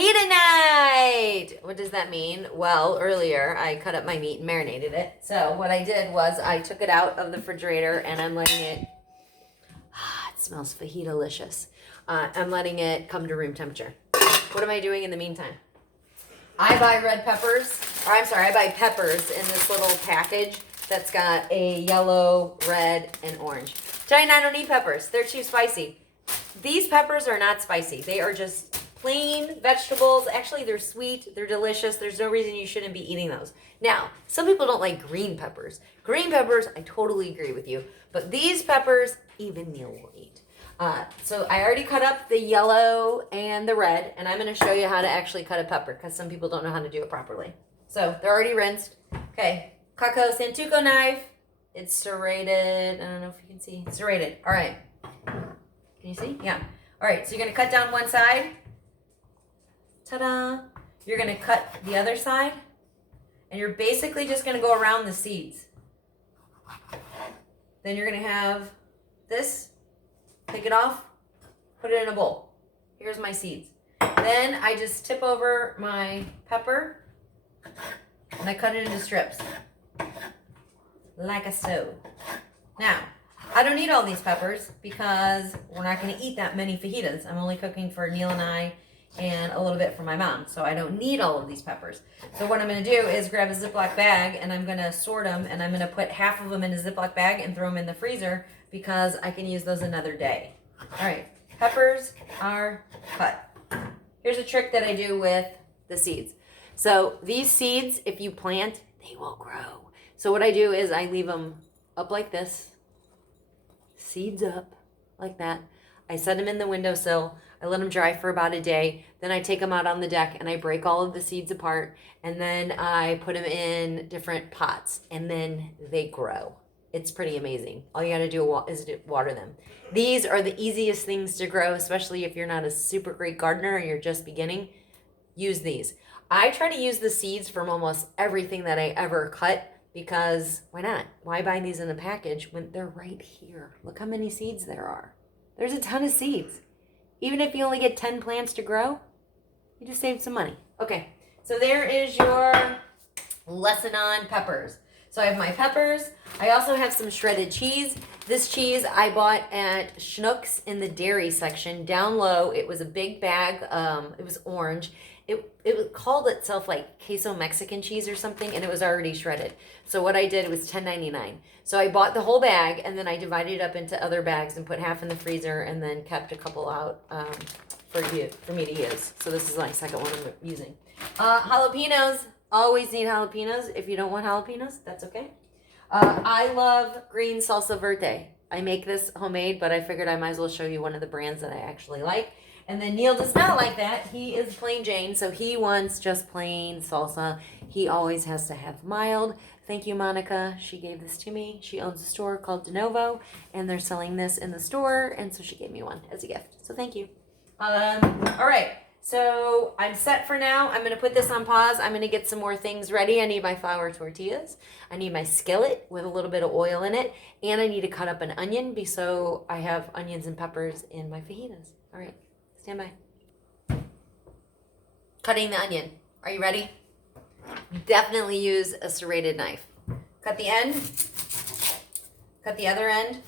fajita night! What does that mean? Well, earlier I cut up my meat and marinated it. So what I did was I took it out of the refrigerator and I'm letting it, it smells fajita-licious. I'm letting it come to room temperature. What am I doing in the meantime? I buy I buy peppers in this little package that's got a yellow, red, and orange. Giant, I don't need peppers. They're too spicy. These peppers are not spicy. They are just plain vegetables. Actually, they're sweet. They're delicious. There's no reason you shouldn't be eating those. Now, some people don't like green peppers. Green peppers, I totally agree with you. But these peppers, even Neil will eat. So I already cut up the yellow and the red, and I'm going to show you how to actually cut a pepper because some people don't know how to do it properly. So they're already rinsed. Okay, Caco Santuco knife. It's serrated. I don't know if you can see. It's serrated. All right. Can you see? Yeah. All right, so you're going to cut down one side. Ta-da. You're going to cut the other side, and you're basically just going to go around the seeds. Then you're going to have this. Take it off, put it in a bowl. Here's my seeds. Then I just tip over my pepper, and I cut it into strips, like so. Now, I don't need all these peppers because we're not going to eat that many fajitas. I'm only cooking for Neil and I and a little bit for my mom, so I don't need all of these peppers. So what I'm going to do is grab a Ziploc bag, and I'm going to sort them, and I'm going to put half of them in a Ziploc bag and throw them in the freezer because I can use those another day. All right, peppers are cut. Here's a trick that I do with the seeds. So these seeds, if you plant, they will grow. So what I do is I leave them up like this, seeds up like that. I set them in the windowsill. I let them dry for about a day. Then I take them out on the deck and I break all of the seeds apart. And then I put them in different pots and then they grow. It's pretty amazing. All you got to do is water them. These are the easiest things to grow, especially if you're not a super great gardener and you're just beginning. Use these. I try to use the seeds from almost everything that I ever cut because why not? Why buy these in a package when they're right here? Look how many seeds there are. There's a ton of seeds. Even if you only get 10 plants to grow, you just saved some money. Okay, so there is your lesson on peppers. So I have my peppers. I also have some shredded cheese. This cheese I bought at Schnucks in the dairy section. Down low, it was a big bag. It was orange. It called itself like queso Mexican cheese or something, and it was already shredded. So what I did was $10.99. So I bought the whole bag, and then I divided it up into other bags and put half in the freezer, and then kept a couple out for me to use. So this is my second one I'm using. Jalapenos. Always need jalapenos. If you don't want jalapenos, that's okay. I love green salsa verde. I make this homemade, but I figured I might as well show you one of the brands that I actually like. And then Neil does not like that. He is plain Jane, so he wants just plain salsa. He always has to have mild. Thank you, Monica. She gave this to me. She owns a store called De Novo, and they're selling this in the store, and so she gave me one as a gift. So thank you. All right. So I'm set for now. I'm going to put this on pause. I'm going to get some more things ready. I need my flour tortillas. I need my skillet with a little bit of oil in it. And I need to cut up an onion so I have onions and peppers in my fajitas. All right, stand by. Cutting the onion. Are you ready? Definitely use a serrated knife. Cut the end. Cut the other end.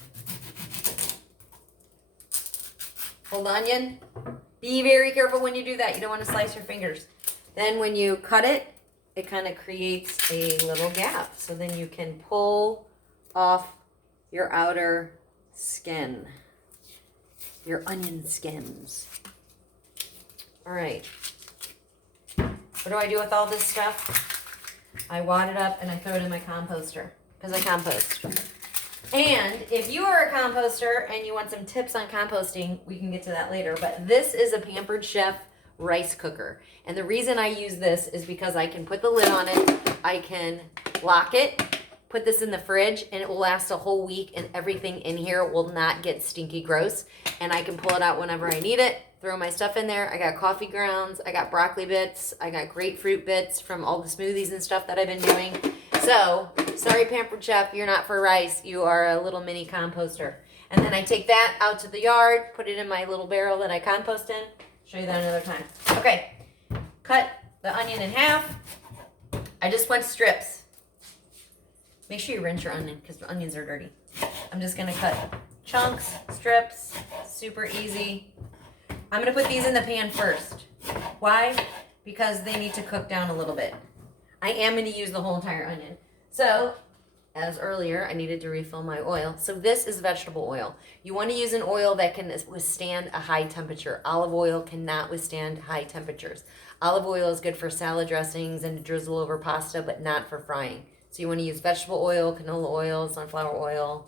Hold the onion. Be very careful when you do that. You don't want to slice your fingers. Then when you cut it, it kind of creates a little gap. So then you can pull off your outer skin, your onion skins. All right. What do I do with all this stuff? I wad it up and I throw it in my composter because I compost. And if you are a composter and you want some tips on composting, we can get to that later. But this is a Pampered Chef rice cooker. And the reason I use this is because I can put the lid on it, I can lock it, put this in the fridge, and it will last a whole week, and everything in here will not get stinky gross. And I can pull it out whenever I need it, throw my stuff in there. I got coffee grounds, I got broccoli bits, I got grapefruit bits from all the smoothies and stuff that I've been doing. So, sorry Pampered Chef, you're not for rice, you are a little mini composter. And then I take that out to the yard, put it in my little barrel that I compost in. Show you that another time. Okay, cut the onion in half. I just went strips. Make sure you rinse your onion because the onions are dirty. I'm just gonna cut chunks, strips, super easy. I'm gonna put these in the pan first. Why? Because they need to cook down a little bit. I am gonna use the whole entire onion. So, as earlier, I needed to refill my oil. So this is vegetable oil. You wanna use an oil that can withstand a high temperature. Olive oil cannot withstand high temperatures. Olive oil is good for salad dressings and to drizzle over pasta, but not for frying. So you wanna use vegetable oil, canola oil, sunflower oil,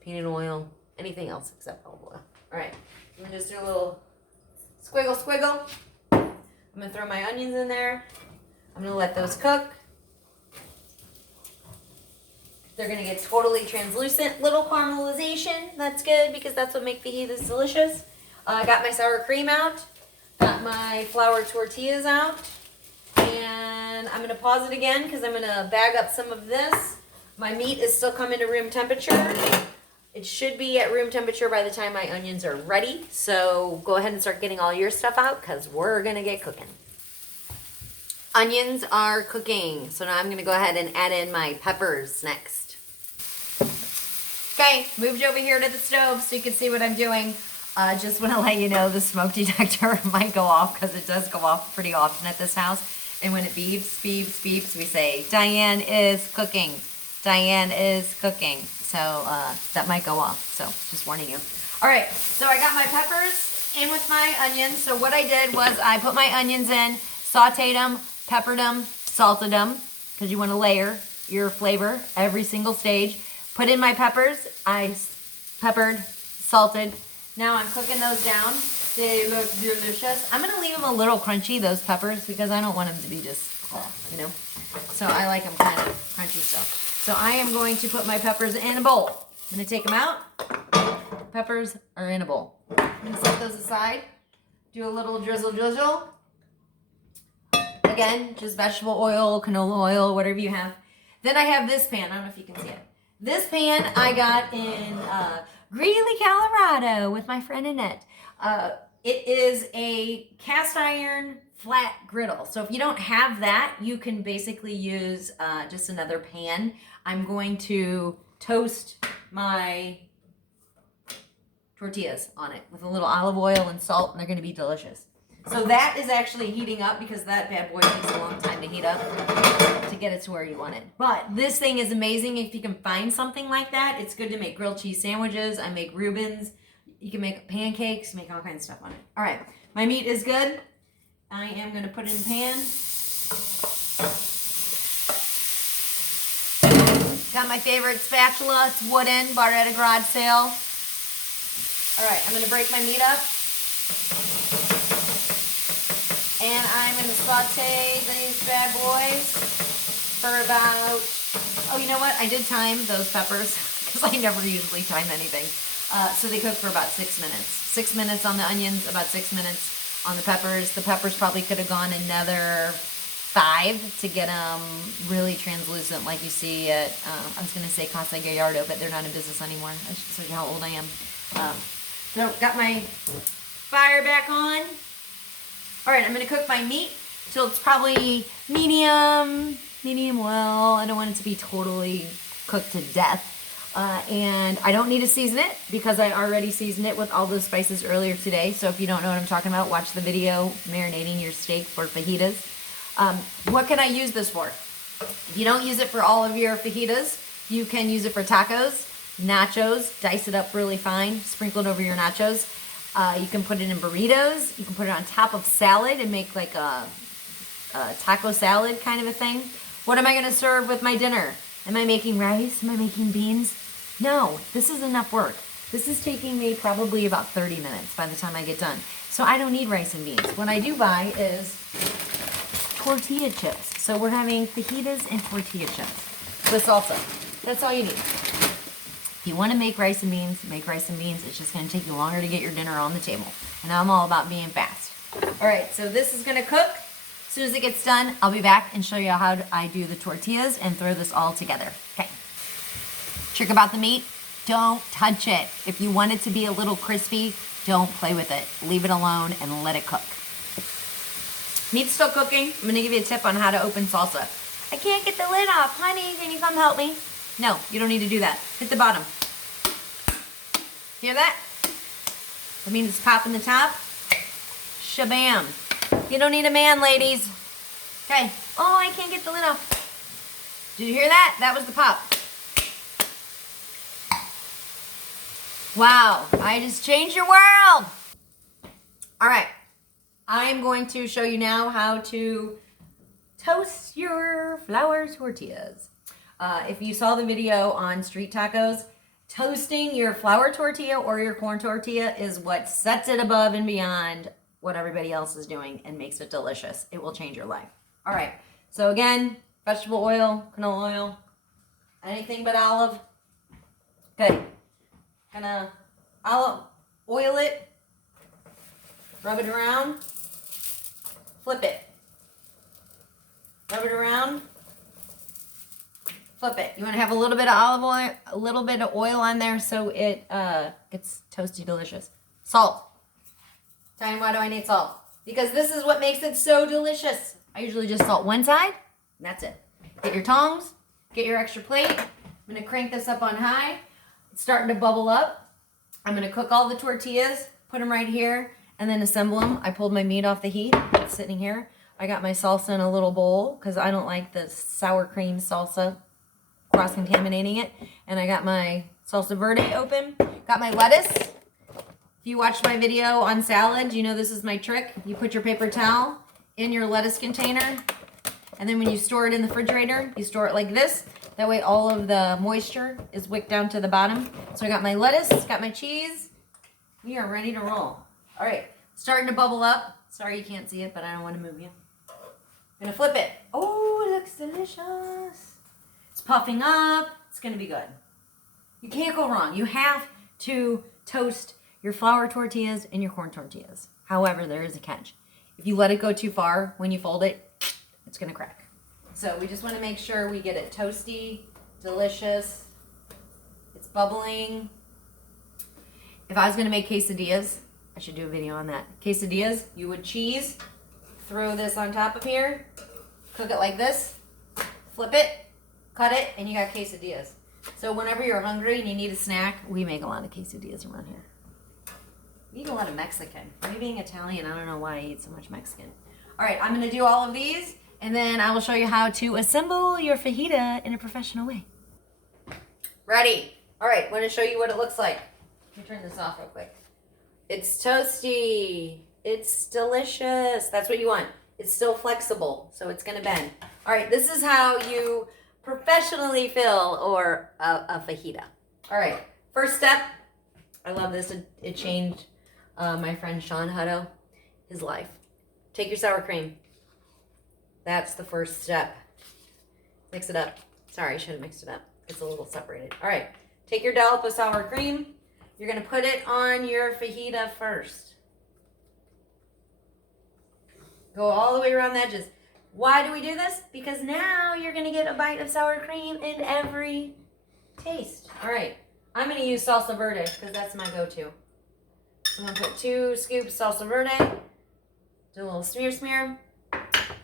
peanut oil, anything else except olive oil. All right, I'm gonna just do a little squiggle. I'm gonna throw my onions in there. I'm gonna let those cook. They're gonna get totally translucent, little caramelization. That's good because that's what makes fajitas delicious. I got my sour cream out, got my flour tortillas out, and I'm gonna pause it again because I'm gonna bag up some of this. My meat is still coming to room temperature. It should be at room temperature by the time my onions are ready. So go ahead and start getting all your stuff out because we're gonna get cooking. Onions are cooking. So now I'm gonna go ahead and add in my peppers next. Okay, moved over here to the stove so you can see what I'm doing. Just want to let you know the smoke detector might go off because it does go off pretty often at this house. And when it beeps, we say, Diane is cooking. Diane is cooking. So that might go off. So just warning you. All right, so I got my peppers in with my onions. So what I did was I put my onions in, sauteed them, peppered them, salted them, because you want to layer your flavor every single stage. Put in my peppers. I peppered, salted. Now I'm cooking those down. They look delicious. I'm going to leave them a little crunchy, those peppers, because I don't want them to be just, you know. So I like them kind of crunchy stuff. So I am going to put my peppers in a bowl. I'm going to take them out. Peppers are in a bowl. I'm going to set those aside. Do a little drizzle. Again, just vegetable oil, canola oil, whatever you have. Then I have this pan. I don't know if you can see it. This pan I got in Greeley, Colorado with my friend Annette. It is a cast iron flat griddle. So if you don't have that, you can basically use just another pan. I'm going to toast my tortillas on it with a little olive oil and salt, and they're going to be delicious. So that is actually heating up because that bad boy takes a long time to heat up to get it to where you want it. But this thing is amazing if you can find something like that. It's good to make grilled cheese sandwiches. I make Reubens. You can make pancakes, make all kinds of stuff on it. All right, my meat is good. I am going to put it in the pan. Got my favorite spatula. It's wooden, bought it at a garage sale. All right, I'm going to break my meat up. And I'm going to saute these bad boys for about, oh, you know what? I did time those peppers because I never usually time anything. So they cook for about 6 minutes. 6 minutes on the onions, about 6 minutes on the peppers. The peppers probably could have gone another 5 to get them really translucent like you see at, I was going to say Casa Gallardo, but they're not in business anymore. I should show you how old I am. So got my fire back on. All right, I'm going to cook my meat till it's probably medium well. I don't want it to be totally cooked to death. And I don't need to season it because I already seasoned it with all those spices earlier today. So if you don't know what I'm talking about, watch the video, marinating your steak for fajitas. What can I use this for? If you don't use it for all of your fajitas, you can use it for tacos, nachos, dice it up really fine, sprinkle it over your nachos. You can put it in burritos. You can put it on top of salad and make like a taco salad kind of a thing. What am I going to serve with my dinner? Am I making rice? Am I making beans? No, this is enough work. This is taking me probably about 30 minutes by the time I get done. So I don't need rice and beans. What I do buy is tortilla chips. So we're having fajitas and tortilla chips with salsa. That's all you need. If you want to make rice and beans, make rice and beans. It's just going to take you longer to get your dinner on the table. And I'm all about being fast. All right, so this is going to cook. As soon as it gets done, I'll be back and show you how I do the tortillas and throw this all together. Okay. Trick about the meat, don't touch it. If you want it to be a little crispy, don't play with it. Leave it alone and let it cook. Meat's still cooking. I'm gonna give you a tip on how to open salsa. I can't get the lid off. Honey, can you come help me? No, you don't need to do that. Hit the bottom. Hear that? That means it's popping the top. Shabam. You don't need a man, ladies. Okay. Oh, I can't get the lid off. Did you hear that? That was the pop. Wow, I just changed your world. All right. I'm going to show you now how to toast your flour tortillas. If you saw the video on street tacos, toasting your flour tortilla or your corn tortilla is what sets it above and beyond what everybody else is doing and makes it delicious. It will change your life. All right, so again, vegetable oil, canola oil, anything but olive. Okay, gonna oil it, rub it around, flip it, rub it around, flip it. You want to have a little bit of olive oil, a little bit of oil on there so it gets toasty delicious. Salt. Tell me, why do I need salt? Because this is what makes it so delicious. I usually just salt one side, and that's it. Get your tongs, get your extra plate. I'm going to crank this up on high. It's starting to bubble up. I'm going to cook all the tortillas, put them right here, and then assemble them. I pulled my meat off the heat. It's sitting here. I got my salsa in a little bowl because I don't like the sour cream salsa cross-contaminating it. And I got my salsa verde open. Got my lettuce. If you watched my video on salad, you know this is my trick. You put your paper towel in your lettuce container, and then when you store it in the refrigerator, you store it like this. That way all of the moisture is wicked down to the bottom. So I got my lettuce, got my cheese. We are ready to roll. All right, starting to bubble up. Sorry you can't see it, but I don't want to move you. I'm gonna flip it. Oh, it looks delicious. It's puffing up. It's gonna be good. You can't go wrong. You have to toast your flour tortillas and your corn tortillas. However, there is a catch. If you let it go too far, when you fold it, it's gonna crack. So we just wanna make sure we get it toasty, delicious. It's bubbling. If I was gonna make quesadillas, I should do a video on that. Quesadillas, you would cheese, throw this on top of here, cook it like this, flip it, cut it, and you got quesadillas. So whenever you're hungry and you need a snack, we make a lot of quesadillas around here. We eat a lot of Mexican. Me being Italian, I don't know why I eat so much Mexican. All right, I'm gonna do all of these, and then I will show you how to assemble your fajita in a professional way. Ready? All right, I'm gonna show you what it looks like. Let me turn this off real quick. It's toasty. It's delicious. That's what you want. It's still flexible, so it's gonna bend. All right, this is how you professionally fill or a fajita. All right, first step. I love this. It changed my friend Sean Hutto, his life. Take your sour cream. That's the first step. Mix it up. Sorry, I should have mixed it up. It's a little separated. All right, take your dollop of sour cream. You're gonna put it on your fajita first. Go all the way around the edges. Why do we do this? Because now you're gonna get a bite of sour cream in every taste. All right, I'm gonna use salsa verde because that's my go-to. I'm gonna put 2 scoops salsa verde, do a little smear.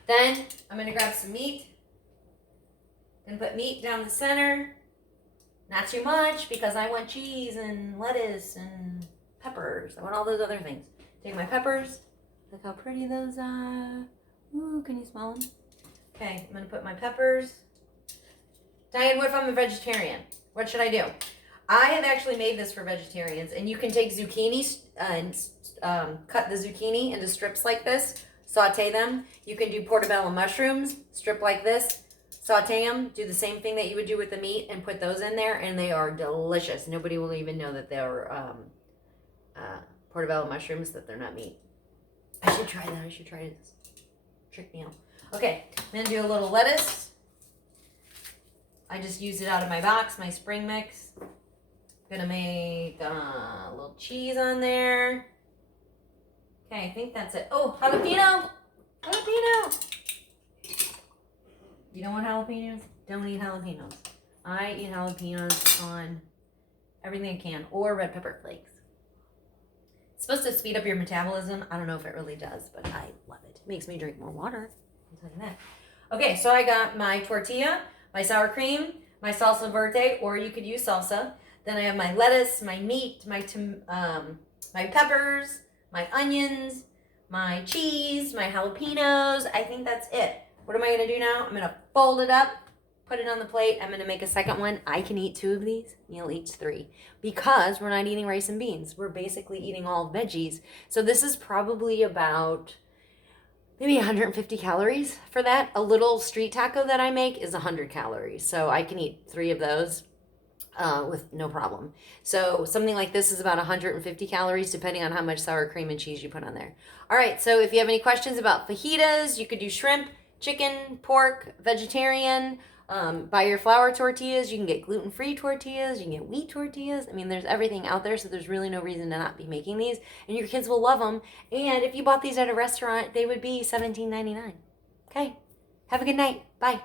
Then I'm gonna grab some meat and put meat down the center. Not too much because I want cheese and lettuce and peppers. I want all those other things. Take my peppers. Look how pretty those are. Ooh, can you smell them? Okay, I'm gonna put my peppers. Diane, what if I'm a vegetarian? What should I do? I have actually made this for vegetarians, and you can take zucchini and cut the zucchini into strips like this, saute them. You can do portobello mushrooms, strip like this, saute them, do the same thing that you would do with the meat, and put those in there, and they are delicious. Nobody will even know that they're portobello mushrooms, that they're not meat. I should try that. I should try this. Trick me out. Okay, I'm gonna do a little lettuce. I just used it out of my box, my spring mix. Gonna make a little cheese on there. Okay, I think that's it. Oh, jalapeno! Jalapeno! You don't want jalapenos? Don't eat jalapenos. I eat jalapenos on everything I can, or red pepper flakes. It's supposed to speed up your metabolism. I don't know if it really does, but I love it. It makes me drink more water. I'll tell you that. Okay, so I got my tortilla, my sour cream, my salsa verde, or you could use salsa. Then I have my lettuce, my meat, my peppers, my onions, my cheese, my jalapenos. I think that's it. What am I going to do now? I'm going to fold it up, put it on the plate. I'm going to make a second one. I can eat 2 of these. You'll eat 3 because we're not eating rice and beans. We're basically eating all veggies. So this is probably about maybe 150 calories for that. A little street taco that I make is 100 calories. So I can eat 3 of those with no problem. So something like this is about 150 calories depending on how much sour cream and cheese you put on there. All right, so if you have any questions about fajitas, you could do shrimp, chicken, pork, vegetarian. Buy your flour tortillas. You can get gluten-free tortillas. You can get wheat tortillas. I mean, there's everything out there, so there's really no reason to not be making these. And your kids will love them. And if you bought these at a restaurant, they would be $17.99. Okay, have a good night. Bye.